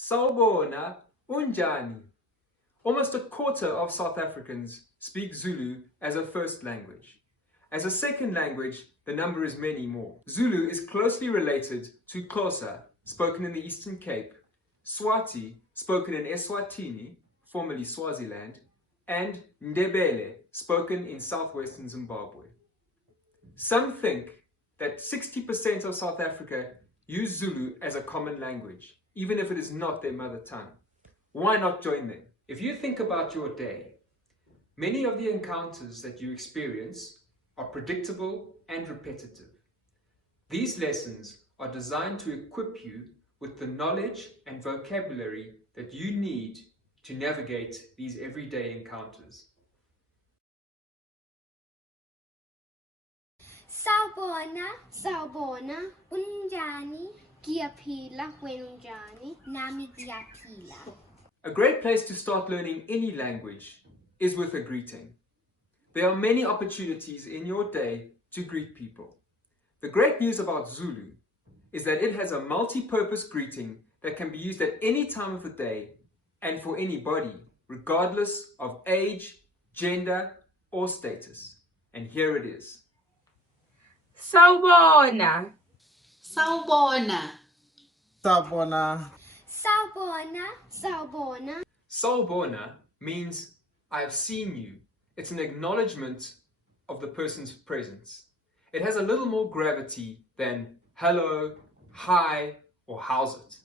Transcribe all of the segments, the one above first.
Sawubona, unjani. Almost a quarter of South Africans speak Zulu as a first language. As a second language, the number is many more. Zulu is closely related to Xhosa, spoken in the Eastern Cape, Swati, spoken in Eswatini, formerly Swaziland, and Ndebele, spoken in southwestern Zimbabwe. Some think that 60% of South Africa use Zulu as a common language, even if it is not their mother tongue. Why not join them? If you think about your day, many of the encounters that you experience are predictable and repetitive. These lessons are designed to equip you with the knowledge and vocabulary that you need to navigate these everyday encounters. Sawubona, unjani, giyaphila, wenunjani, nami giyaphila. A great place to start learning any language is with a greeting. There are many opportunities in your day to greet people. The great news about Zulu is that it has a multi-purpose greeting that can be used at any time of the day and for anybody, regardless of age, gender, or status. And here it is. Sawubona. Sawubona. Sawubona. Sawubona, sawubona. Sawubona means I have seen you. It's an acknowledgement of the person's presence. It has a little more gravity than hello, hi, or how's it.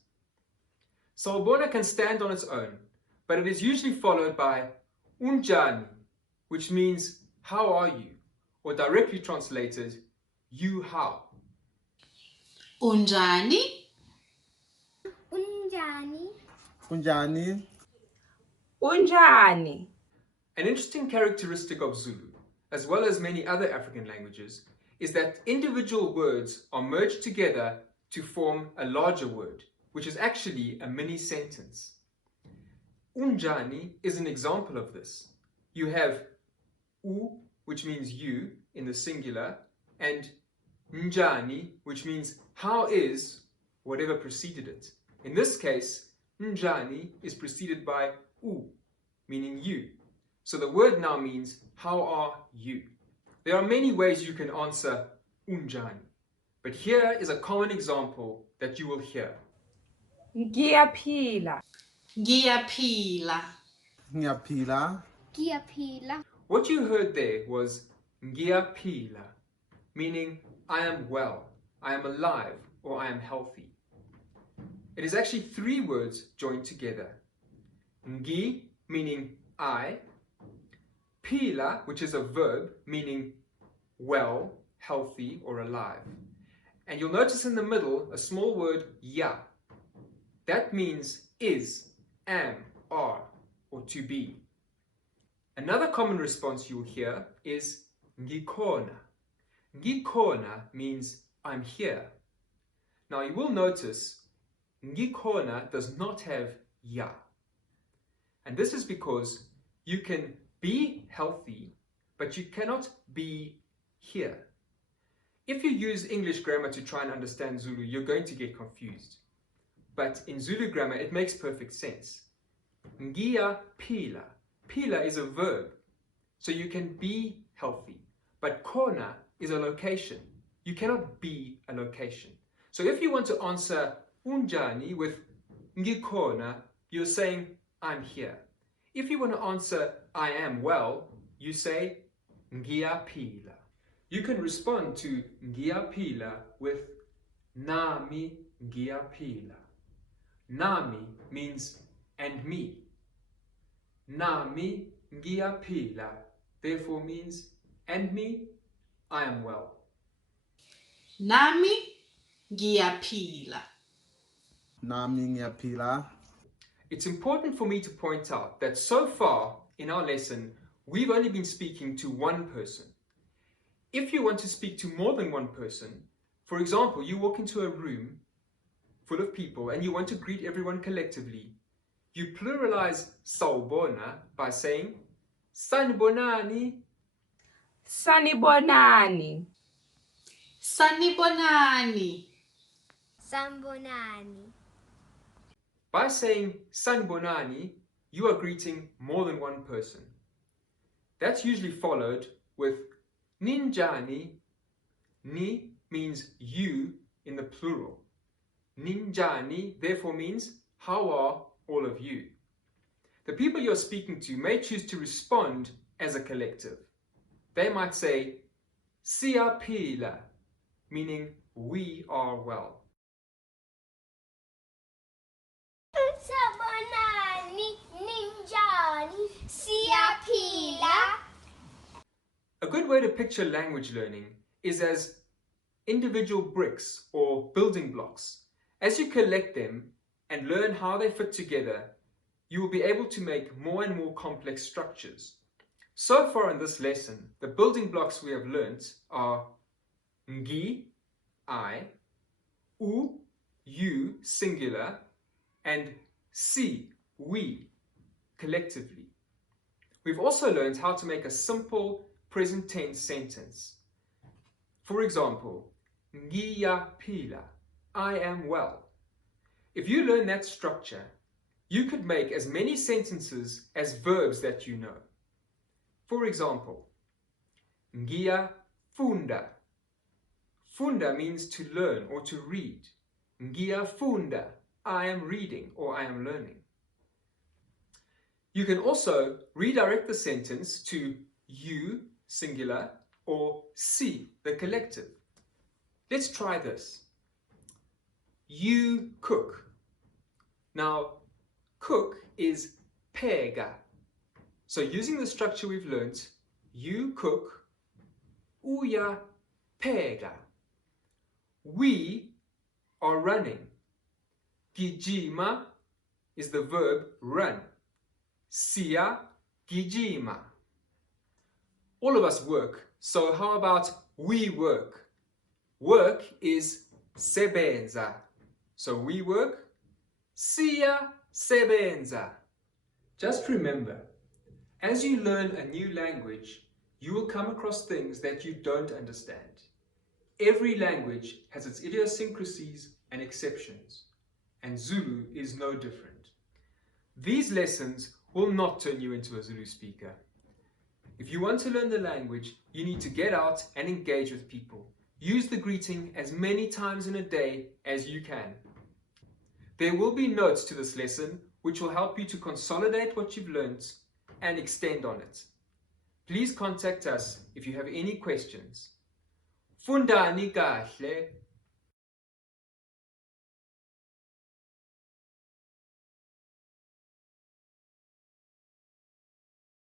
Sawubona can stand on its own, but it is usually followed by unjani, which means how are you, or directly translated, you how. Unjani? Unjani. Unjani. Unjani. An interesting characteristic of Zulu, as well as many other African languages, is that individual words are merged together to form a larger word, which is actually a mini sentence. Unjani is an example of this. You have u, which means you in the singular, and njani, which means how is whatever preceded it. In this case, njani is preceded by u, meaning you. So the word now means how are you? There are many ways you can answer unjani, but here is a common example that you will hear. Ngiyaphila. Giyaphila. Ngiyaphila. Giyaphila. What you heard there was ngiyaphila, meaning I am well, I am alive, or I am healthy. It is actually three words joined together. Ngi, meaning I. Phila, which is a verb, meaning well, healthy, or alive. And you'll notice in the middle a small word ya. That means is, am, are, or to be. Another common response you'll hear is ngikhona. Ngikhona means I'm here. Now you will notice ngikhona does not have ya. And this is because you can be healthy, but you cannot be here. If you use English grammar to try and understand Zulu, you're going to get confused. But in Zulu grammar, it makes perfect sense. Ngiyaphila. Phila is a verb, so you can be healthy. But khona is a location. You cannot be a location. So if you want to answer unjani with ngikhona, you're saying I'm here. If you want to answer I am well, you say ngiyaphila. You can respond to ngiyaphila with nami ngiyaphila. Nami means and me. Nami ngiyaphila therefore means and me, I am well. Nami giyaphila. Nami ngiyaphila. It's important for me to point out that so far in our lesson, we've only been speaking to one person. If you want to speak to more than one person, for example, you walk into a room full of people and you want to greet everyone collectively, you pluralize sawubona by saying sanibonani. Sanibonani. Sanibonani. Sambonani. By saying sanibonani, you are greeting more than one person. That's usually followed with ninjani. Ni means you in the plural. Ninjani therefore means how are all of you. The people you're speaking to may choose to respond as a collective. They might say siyaphila, meaning we are well. Sabonani, ninjani, siyaphila. A good way to picture language learning is as individual bricks or building blocks. As you collect them and learn how they fit together, you will be able to make more and more complex structures. So far in this lesson, the building blocks we have learnt are ngi, I, u, you, singular, and si, we, collectively. We've also learned how to make a simple present tense sentence. For example, ngiyaphila, I am well. If you learn that structure, you could make as many sentences as verbs that you know. For example, ngiyafunda. Funda means to learn or to read. Ngiyafunda, I am reading or I am learning. You can also redirect the sentence to you, singular, or si, the collective. Let's try this. You cook. Now, cook is pega. So using the structure we've learnt, you cook, uya pega. We are running. Gijima is the verb run. Siya gijima. All of us work, so how about we work? Work is sebenza. So we work, siya sebenza. Just remember, as you learn a new language, you will come across things that you don't understand. Every language has its idiosyncrasies and exceptions, and Zulu is no different. These lessons will not turn you into a Zulu speaker. If you want to learn the language, you need to get out and engage with people. Use the greeting as many times in a day as you can. There will be notes to this lesson which will help you to consolidate what you've learned and extend on it. Please contact us if you have any questions. Fundani kahle.